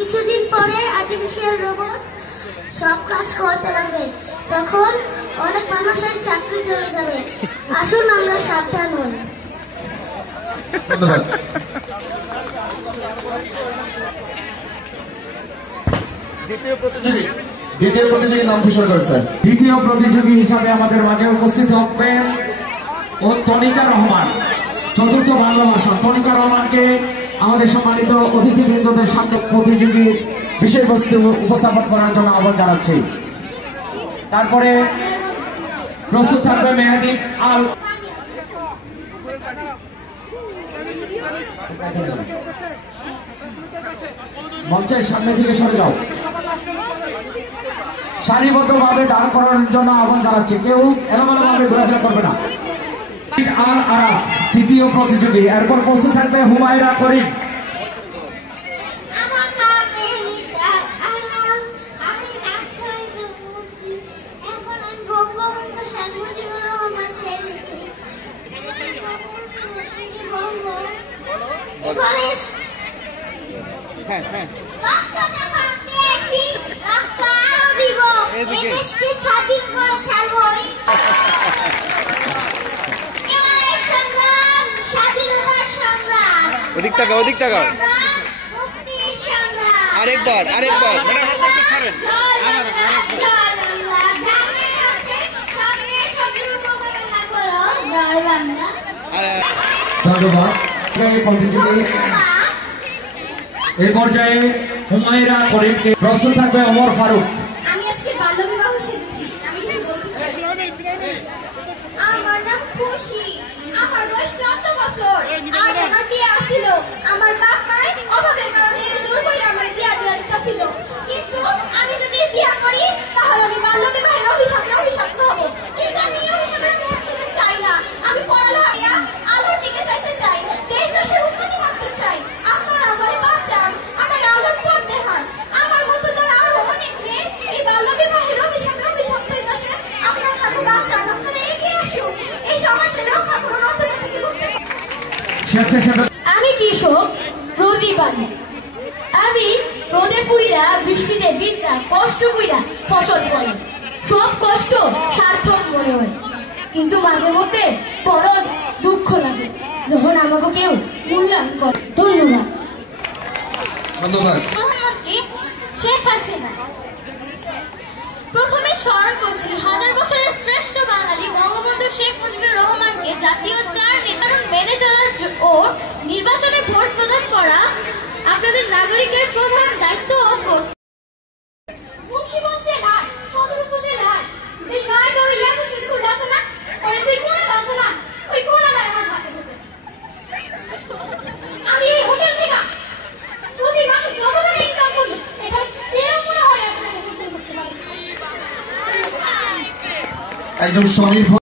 কিছুদিন পরে artificial robot সব কাজ করতে পারবে, তখন অনেক মানুষের চাকরি চলে যাবে। আসুন আমরা সাবধান হই। ধন্যবাদ। দ্বিতীয় প্রতিযোগী নাম ঘোষণা করেছেন। দ্বিতীয় প্রতিযোগী হিসাবে আমাদের মাঝে উপস্থিত হবেন ও তনিকা রহমান, চতুর্থ বাংলা ভাষা। তনিকা রহমানকে আমাদের সম্মানিত অতিথিবৃন্দদের সামনে প্রতিযোগীর বিষয়বস্তু উপস্থাপন করার জন্য আহ্বান জানাচ্ছি। তারপরে প্রস্তুত থাকবে মেহেদী আল। মঞ্চের সামনে থেকে সরে যাও। সারিবদ্ধভাবে দাঁড় করানোর জন্য আহ্বান জানাচ্ছি, কেউ এলোমেলো ভাবে ঘোরাফেরা করবে না। আর আরাফ তৃতীয় প্রতিযোগী। এরপর প্রস্তুত থাকবে হুমায়রা করিম। ওদিক টাকা আরেকবার ধন্যবাদ। এই পর্যায়ে হুমায়রা করিমকে। প্রস্তুত থাকবে ওমর ফারুক। আমি আজকে বাল্যবিবাহ শিখেছি, আমি কিছু বলতে চাই। আমার নাম খুশি, আমার বয়স 14 বছর। আজ আমার বিয়ে আসছিল। আমার বাপ মায়ের অভাবের কারণে জোর করে আমার বিয়ে দেওয়া ছিল, কিন্তু আমি যদি বিয়ে করি তাহলে আমি বাল্যবিবাহের অভিশপ্ত হব। কিন্তু আমি এই অভিশাপের হতে চাই না। আমি পড়ালেখা আলোর দিকে যাইতে চাই, দেশ দেশের উন্নতি করতে চাই। আপনারা আমার বাঁচান, আমার আলোর পথ দেখান। আমার মতো যারা আরো অনেক মেয়ে এই বাল্যবিবাহের অভিশপ্ত হইতেছে, আপনারা তাকে বাঁচান, আপনারা এগিয়ে আসুন, এই সমাজকে রক্ষা করুন। আমি কৃষক রোজি বালি। আমি রোদে পুইরা বৃষ্টিতে বিদ্যা কষ্ট কইরা ফসল ফলে, সব কষ্ট সার্থক মনে হয়, কিন্তু মাঝে মধ্যে বড় দুঃখ লাগে যখন আমাকে কেউ মূল্যায়ন করে। ধন্যবাদ। প্রধানমন্ত্রী শেখ হাসিনা। প্রথমে স্মরণ করছি 1000 বছরের শ্রেষ্ঠ বাঙালি বঙ্গবন্ধু শেখ মুজিবুর রহমানকে জাতীয় 4 নির্বাচন মেনে চলার ও নির্বাচনে ভোট প্রদান করা আপনাদের নাগরিকের প্রধান দায়িত্ব ও মুন্সিগঞ্জ জেলার সদর উপজেলার যে নয়গাঁও ইলেকট্রিক স্কুল আছে না, ওই যে কোণাটা আছে না, ওই কোণাটা আমার হাতে হবে। আমি এই হোটেল থেকে প্রতি মাসে যত টাকা ইনকাম করি, এটা 13 মনে হয় আপনারা করতে পারেন। একজন স্বনির্ভর